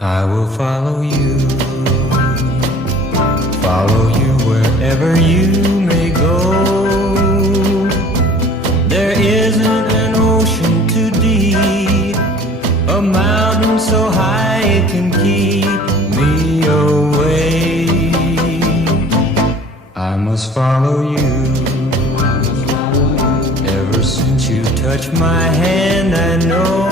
I will follow you wherever you may go. There isn't an ocean too deep, a mountain so high it can keep me away. I must follow you. Ever since you touched my hand, I know